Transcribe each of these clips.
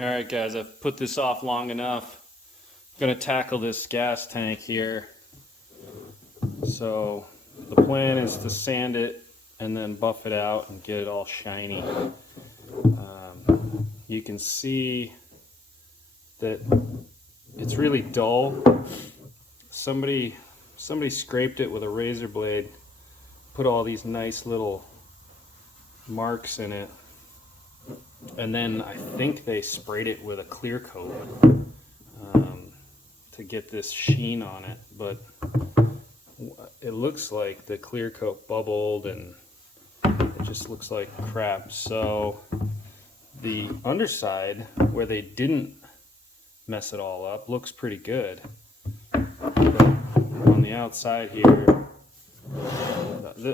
Alright guys, I've put this off long enough. I'm going to tackle this gas tank here. So the plan is to sand it and then buff it out and get it all shiny. You can see that it's really dull. Somebody scraped it with a razor blade, put all these nice little marks in it, and then I think they sprayed it with a clear coat to get this sheen on it, but it looks like the clear coat bubbled and it just looks like crap. So the underside, where they didn't mess it all up, looks pretty good, but on the outside here,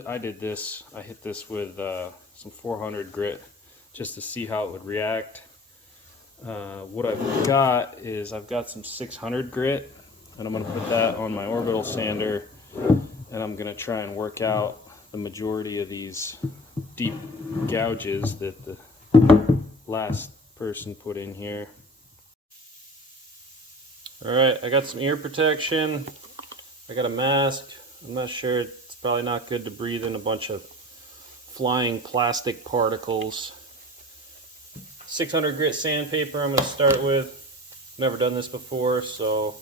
I did this. I hit this with some 400 grit just to see how it would react. What I've got is I've got some 600 grit, and I'm going to put that on my orbital sander, and I'm going to try and work out the majority of these deep gouges that the last person put in here. Alright, I got some ear protection. I got a mask. I'm not sure, it's probably not good to breathe in a bunch of flying plastic particles. 600 grit sandpaper I'm going to start with. Never done this before, so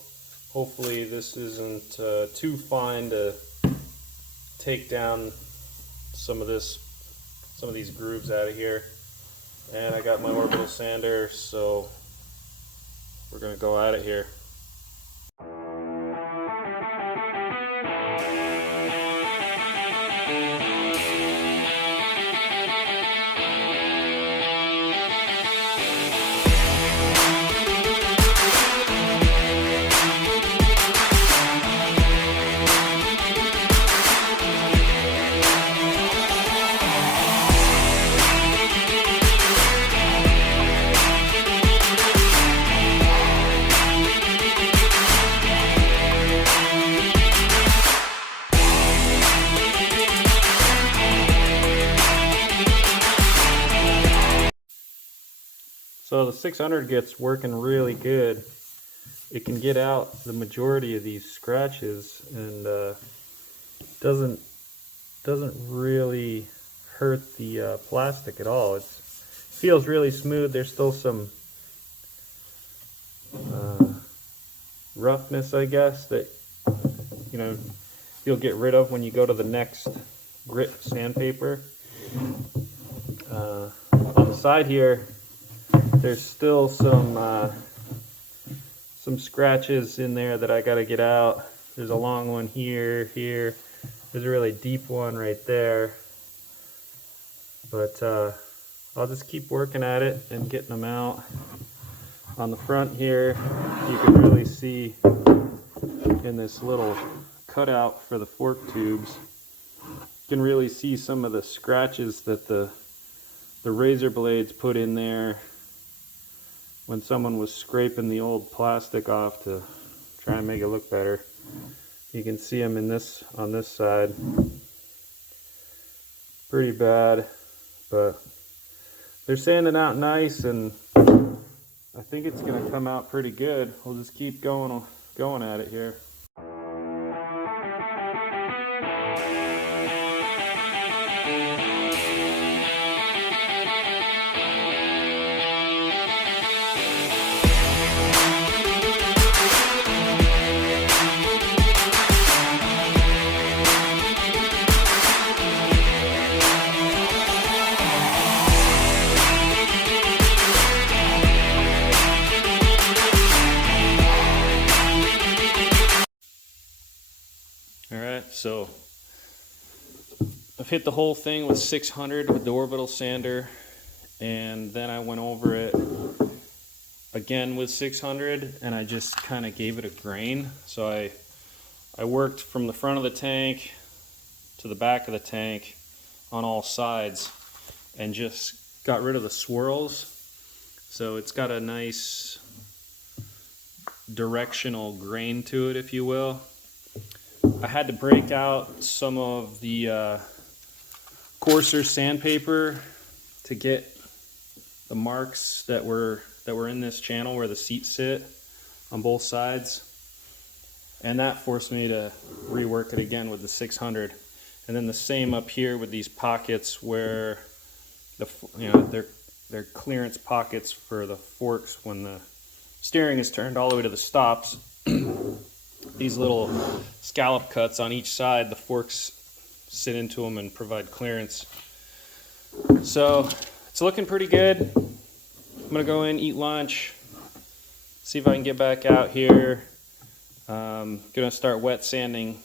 hopefully this isn't too fine to take down some of these grooves out of here. And I got my orbital sander, so we're going to go at it here. So the 600 gets working really good. It can get out the majority of these scratches and doesn't really hurt the plastic at all. It feels really smooth. There's still some roughness, I guess, that you'll get rid of when you go to the next grit sandpaper. On the side here, there's still some scratches in there that I got to get out. There's a long one here. There's a really deep one right there. But I'll just keep working at it and getting them out. On the front here, you can really see in this little cutout for the fork tubes, you can really see some of the scratches that the razor blades put in there when someone was scraping the old plastic off to try and make it look better. You can see them on this side. Pretty bad, but they're sanding out nice, and I think it's going to come out pretty good. We'll just keep going at it here. Alright, so I've hit the whole thing with 600 with the orbital sander, and then I went over it again with 600, and I just kind of gave it a grain. So I worked from the front of the tank to the back of the tank on all sides and just got rid of the swirls. So it's got a nice directional grain to it, if you will. I had to break out some of the coarser sandpaper to get marks that were in this channel where the seats sit on both sides, and that forced me to rework it again with the 600. And then the same up here with these pockets where they're clearance pockets for the forks when the steering is turned all the way to the stops. These little scallop cuts on each side, the forks sit into them and provide clearance. So it's looking pretty good. I'm gonna go in, eat lunch, see if I can get back out here. Gonna start wet sanding.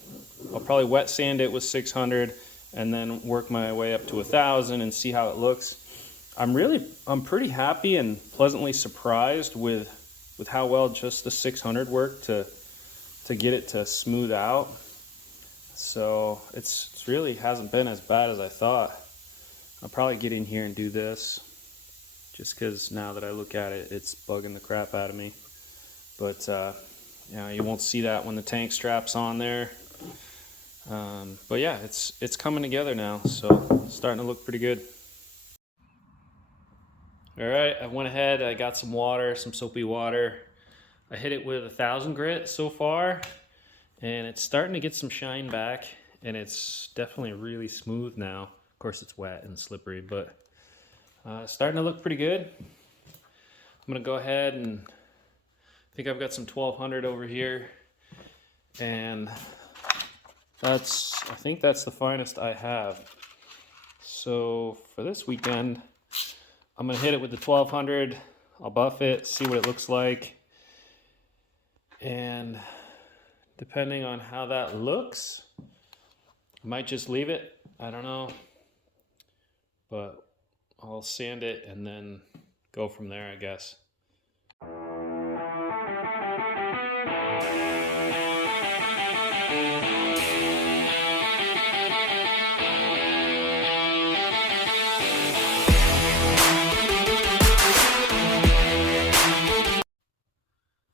I'll probably wet sand it with 600 and then work my way up to 1,000 and see how it looks. I'm pretty happy and pleasantly surprised with how well just the 600 worked to get it to smooth out. So it's really hasn't been as bad as I thought. I'll probably get in here and do this just because now that I look at it, it's bugging the crap out of me. But you won't see that when the tank strap's on there. But yeah, it's coming together now, so it's starting to look pretty good. All right, I went ahead, I got some water, some soapy water. I hit it with 1,000 grit so far, and it's starting to get some shine back, and it's definitely really smooth now. Of course, it's wet and slippery, but it's starting to look pretty good. I'm gonna go ahead and I think I've got some 1,200 over here, and I think that's the finest I have. So for this weekend, I'm gonna hit it with the 1,200. I'll buff it, see what it looks like, and depending on how that looks, I might just leave it. I don't know, but I'll sand it and then go from there, I guess.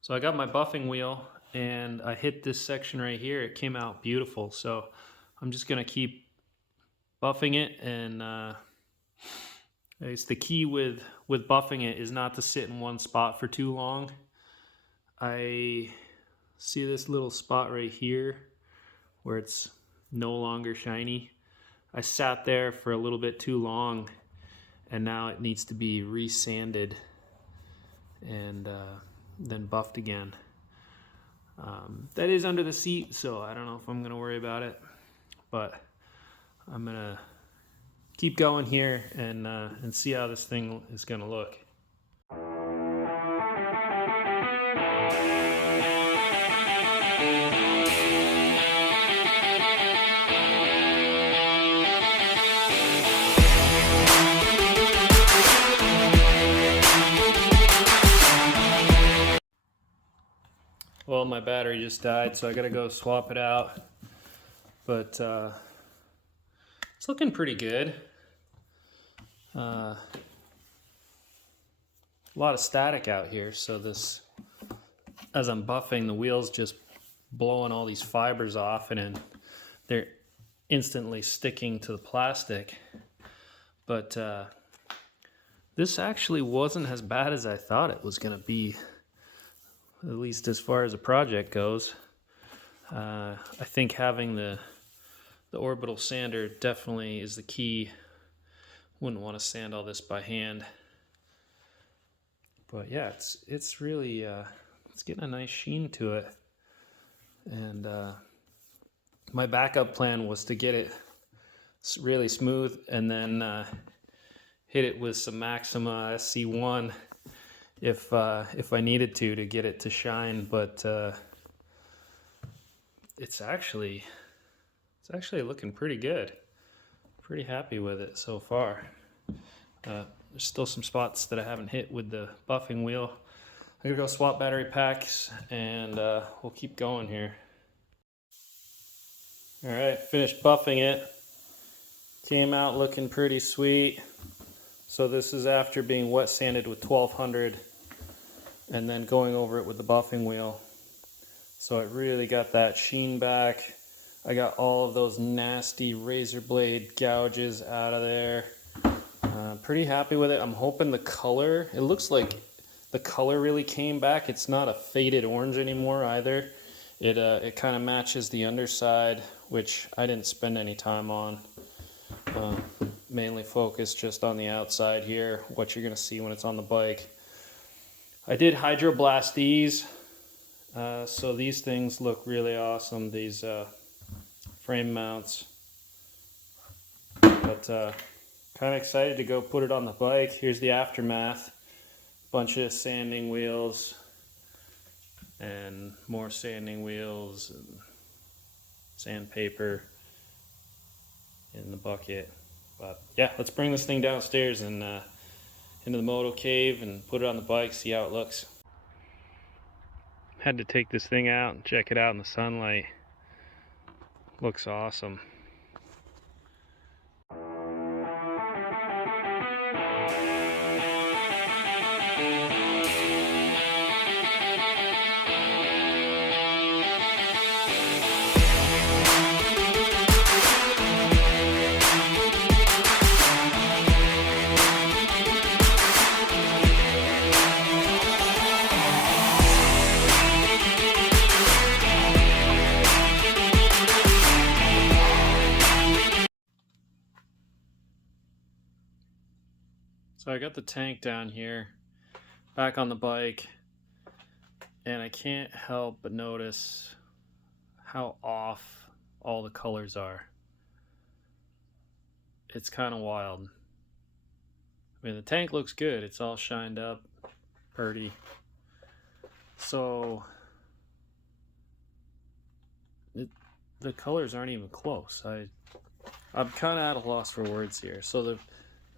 So I got my buffing wheel and I hit this section right here. It came out beautiful. So I'm just gonna keep buffing it, and it's the key with buffing it is not to sit in one spot for too long. I see this little spot right here where it's no longer shiny. I sat there for a little bit too long, and now it needs to be resanded and then buffed again. That is under the seat, so I don't know if I'm gonna worry about it, but I'm gonna keep going here and see how this thing is gonna look. Well, my battery just died, so I gotta go swap it out. But it's looking pretty good. A lot of static out here, so this, as I'm buffing, the wheel's just blowing all these fibers off, and then they're instantly sticking to the plastic. But this actually wasn't as bad as I thought it was gonna be, at least as far as the project goes. I think having the orbital sander definitely is the key. Wouldn't want to sand all this by hand. But yeah, it's really it's getting a nice sheen to it. And my backup plan was to get it really smooth and then hit it with some Maxima SC1 if I needed to get it to shine. But it's actually looking pretty good. Pretty happy with it so far. There's still some spots that I haven't hit with the buffing wheel. I'm gonna go swap battery packs, and we'll keep going here. All right, finished buffing it. Came out looking pretty sweet. So this is after being wet sanded with 1200 and then going over it with the buffing wheel. So it really got that sheen back. I got all of those nasty razor blade gouges out of there. Pretty happy with it. I'm hoping the color, it looks like the color really came back. It's not a faded orange anymore either. It kind of matches the underside, which I didn't spend any time on. Mainly focused just on the outside here, what you're going to see when it's on the bike. I did hydroblast these, so these things look really awesome, these frame mounts. But kind of excited to go put it on the bike. Here's the aftermath. Bunch of sanding wheels and more sanding wheels and sandpaper in the bucket. But yeah, let's bring this thing downstairs and into the moto cave and put it on the bike, see how it looks. Had to take this thing out and check it out in the sunlight. Looks awesome. So I got the tank down here, back on the bike, and I can't help but notice how off all the colors are. It's kind of wild. I mean, the tank looks good. It's all shined up, pretty. So the colors aren't even close. I'm kind of at a loss for words here. So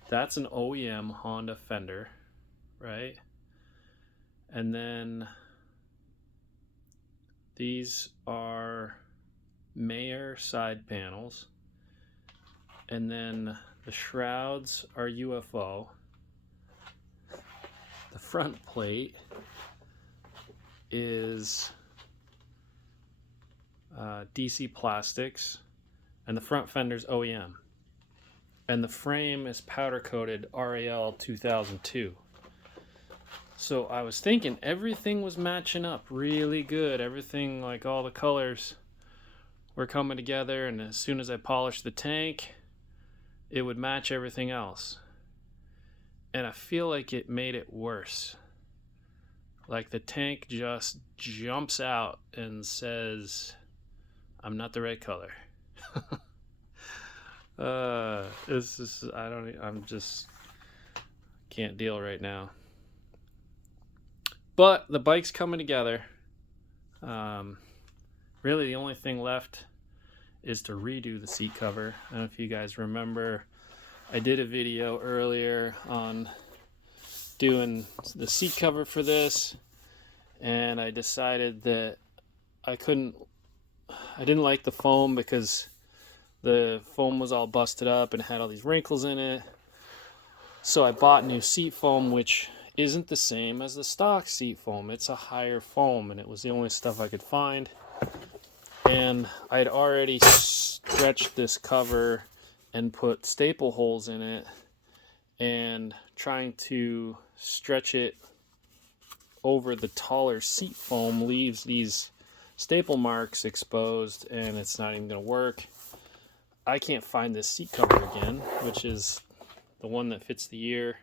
that's an OEM Honda fender, right? And then these are Mayer side panels. And then the shrouds are UFO. The front plate is DC Plastics, and the front fender's OEM. And the frame is powder coated RAL 2002. So I was thinking everything was matching up really good. Everything, like all the colors were coming together, and as soon as I polished the tank, it would match everything else. And I feel like it made it worse. Like the tank just jumps out and says, I'm not the right color. I'm just can't deal right now. But the bike's coming together. Really the only thing left is to redo the seat cover. I don't know if you guys remember, I did a video earlier on doing the seat cover for this, and I decided that I didn't like the foam because the foam was all busted up and had all these wrinkles in it. So I bought new seat foam, which isn't the same as the stock seat foam. It's a higher foam, and it was the only stuff I could find. And I'd already stretched this cover and put staple holes in it, and trying to stretch it over the taller seat foam leaves these staple marks exposed, and it's not even going to work. I can't find this seat cover again, which is the one that fits the ear.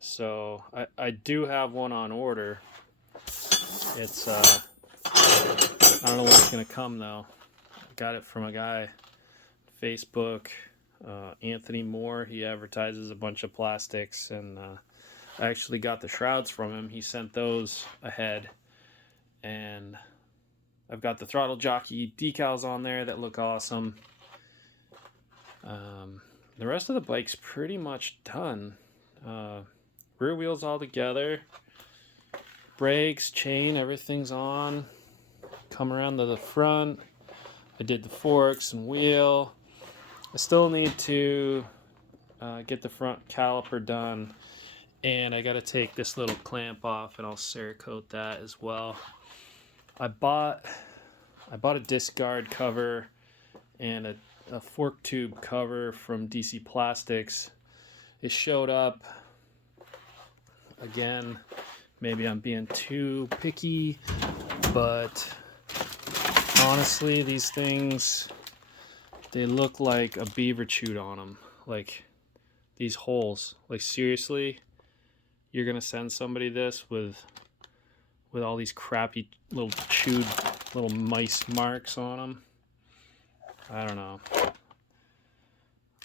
So I do have one on order. It's I don't know when it's going to come though. I got it from a guy, Facebook, Anthony Moore. He advertises a bunch of plastics, and I actually got the shrouds from him. He sent those ahead, and I've got the throttle jockey decals on there that look awesome. The rest of the bike's pretty much done. Rear wheels all together, brakes, chain, everything's on. Come around to the front. I did the forks and wheel. I still need to get the front caliper done, and I got to take this little clamp off, and I'll Cerakote that as well. I bought a disc guard cover and a fork tube cover from DC Plastics, it showed up. Again, maybe I'm being too picky, but honestly, these things, they look like a beaver chewed on them. Like these holes. Like seriously, you're gonna send somebody this with all these crappy little chewed little mice marks on them? I don't know.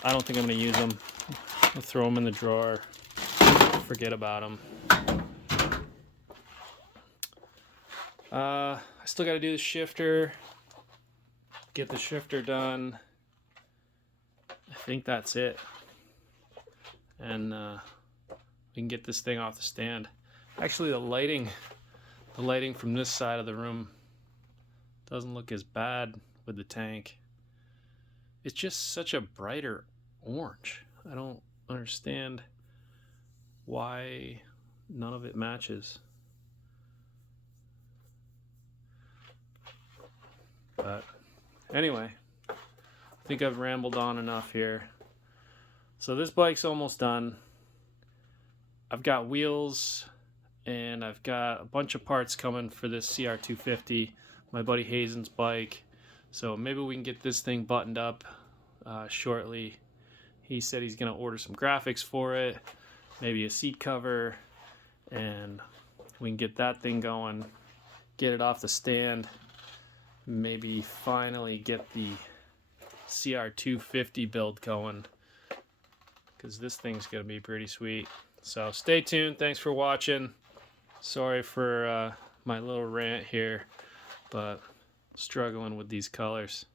I don't think I'm gonna use them. I'll throw them in the drawer. Forget about them. I still got to do the shifter. Get the shifter done. I think that's it. And we can get this thing off the stand. Actually, the lighting from this side of the room doesn't look as bad with the tank. It's just such a brighter orange. I don't understand why none of it matches. But anyway, I think I've rambled on enough here. So this bike's almost done. I've got wheels and I've got a bunch of parts coming for this CR125, my buddy Hazen's bike. So maybe we can get this thing buttoned up shortly. He said he's going to order some graphics for it, maybe a seat cover, and we can get that thing going, get it off the stand, maybe finally get the CR125 build going, because this thing's going to be pretty sweet. So stay tuned. Thanks for watching. Sorry for my little rant here, but struggling with these colors.